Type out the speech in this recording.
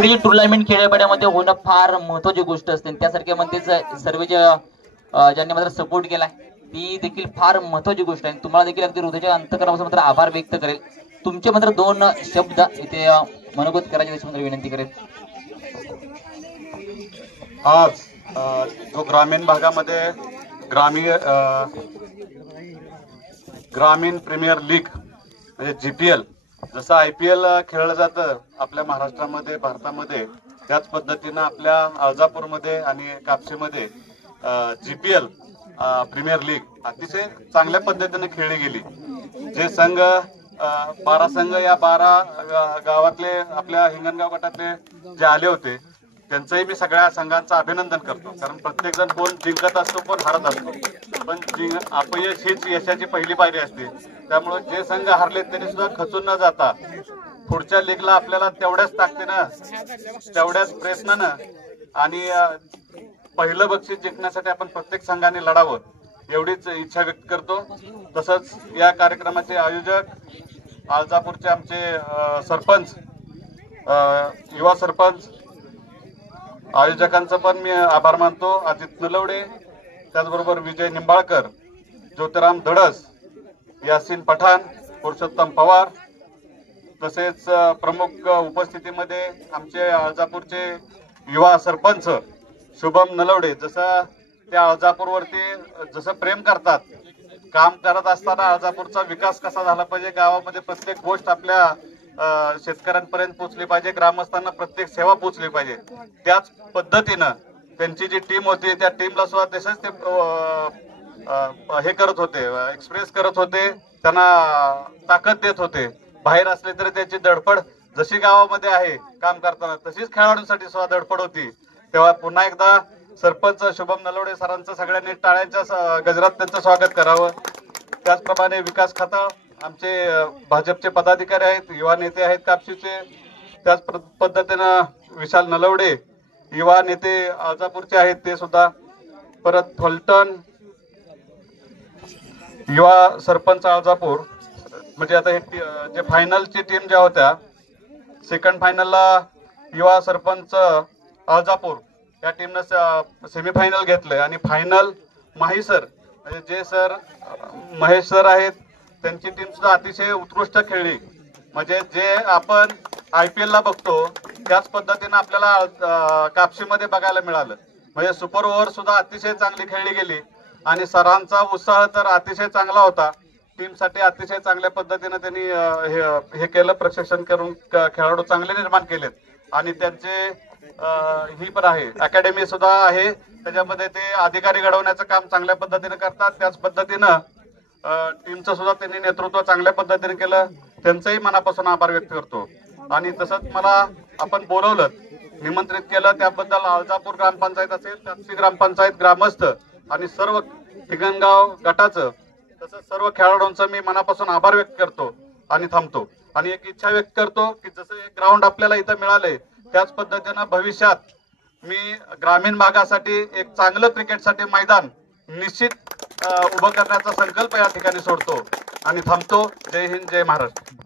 Pre tournament खेळामध्ये होणं फार महत्वाची गोष्ट असते. त्यासारख्या मध्ये सर्व ज्यांनी मला सपोर्ट केलाय ती देखील फार महत्वाची गोष्ट आहे. तुम्हाला देखील अगदी हृदयाच्या अंतःकरणापासून मात्र आभार व्यक्त करेल. तुमचे मात्र दोन शब्द इथे मनोगत करायचे त्याची विनंती करेल. आज जो ग्रामीण भागामध्ये ग्रामीण प्रीमियर लीग म्हणजे GPL जसं IPL खेळलं जातं आपल्या महाराष्ट्रामध्ये भारतामध्ये, त्याच पद्धतीनं आपल्या अर्जापूरमध्ये आणि कापशीमध्ये GPL प्रीमियर लीग अतिशय चांगल्या पद्धतीने खेळली गेली. जे संघ 12 संघ या 12 गावातले आपल्या हिंगणगाव गटातले जे आले होते त्यांचंही मी सगळ्या संघांचं अभिनंदन करतो. कारण प्रत्येक जण कोण जिंकत असतो कोण हारत असतो, पण अपयश हीच यशाची पहिली पायरी असते. त्यामुळे जे संघ हारले त्यांनी सुद्धा खचून न जाता पुढच्या लीगला आपल्याला तेवढ्याच ताकदीनं तेवढ्याच प्रयत्नानं आणि पहिलं बक्षीस जिंकण्यासाठी आपण प्रत्येक संघाने लढावं एवढीच इच्छा व्यक्त करतो. तसंच या कार्यक्रमाचे आयोजक अर्जापूरचे आमचे सरपंच, युवा सरपंच, आयोजकांचं पण मी आभार मानतो. अजित नलवडे, त्याचबरोबर विजय निंबाळकर, ज्योतिराम धडस, यासीन पठाण, पुरुषोत्तम पवार, तसेच प्रमुख उपस्थितीमध्ये आमचे अर्जापूरचे युवा सरपंच शुभम नलवडे. जसं त्या अर्जापूरवरती जसं प्रेम करतात, काम करत असताना अर्जापूरचा विकास कसा झाला पाहिजे, गावामध्ये प्रत्येक गोष्ट आपल्या शेतकऱ्यांपर्यंत पोहोचली पाहिजे, ग्रामस्थांना प्रत्येक सेवा पोहोचली पाहिजे, त्याच पद्धतीनं त्यांची जी टीम होती त्या टीमला सुद्धा तसेच ते हे करत होते, एक्सप्रेस करत होते, त्यांना ताकद देत होते. बाहेर असले तरी त्याची धडपड जशी गावामध्ये आहे काम करताना तशीच खेळाडूंसाठी सुद्धा धडपड होती. तेव्हा पुन्हा एकदा सरपंच शुभम नलवडे सरांचं सगळ्यांनी टाळ्यांच्या गजरात त्यांचं स्वागत करावं. त्याचप्रमाणे विकास खातं आमचे भाजपचे पदाधिकारी आहेत, युवा नेते आहेत कापशीचे, त्याच पद्धतीनं विशाल नलवडे युवा नेते अर्जापूरचे आहेत ते सुद्धा, परत फलटण युवा सरपंच अर्जापूर, म्हणजे आता हे जे फायनलची टीम ज्या होत्या सेकंड फायनलला युवा सरपंच अर्जापूर या टीमनं सेमीफायनल घेतलंय आणि फायनल माहीसर म्हणजे जे सर महेश सर आहेत त्यांची टीम सुद्धा अतिशय उत्कृष्ट खेळली. म्हणजे जे आपण IPL ला बघतो त्याच पद्धतीनं आपल्याला कापशीमध्ये बघायला मिळालं. म्हणजे सुपर ओव्हर सुद्धा अतिशय चांगली खेळली गेली आणि सरांचा उत्साह तर अतिशय चांगला होता. टीमसाठी अतिशय चांगल्या पद्धतीनं त्यांनी हे केलं, प्रशिक्षण करून खेळाडू चांगले निर्माण केलेत आणि त्यांचे ही पण आहे अकॅडमी सुद्धा आहे, त्याच्यामध्ये ते अधिकारी घडवण्याचं काम चांगल्या पद्धतीने करतात. त्याच पद्धतीनं टीमचं सुद्धा त्यांनी नेतृत्व चांगल्या पद्धतीने केलं, त्यांचंही मनापासून आभार व्यक्त करतो. आणि तसंच मला आपण बोलवलं, निमंत्रित केलं त्याबद्दल अर्जापूर ग्रामपंचायत असेल, कापशी ग्रामपंचायत, ग्रामस्थ आणि सर्व हिंगणगाव गटाचं तसंच सर्व खेळाडूंचं मी मनापासून आभार व्यक्त करतो आणि थांबतो. आणि एक इच्छा व्यक्त करतो की जसं एक ग्राउंड आपल्याला इथं मिळालंय त्याच पद्धतीनं भविष्यात मी ग्रामीण भागासाठी एक चांगलं क्रिकेटसाठी मैदान निश्चित उभं करण्याचा संकल्प या ठिकाणी सोडतो आणि थांबतो. जय हिंद, जय महाराष्ट्र.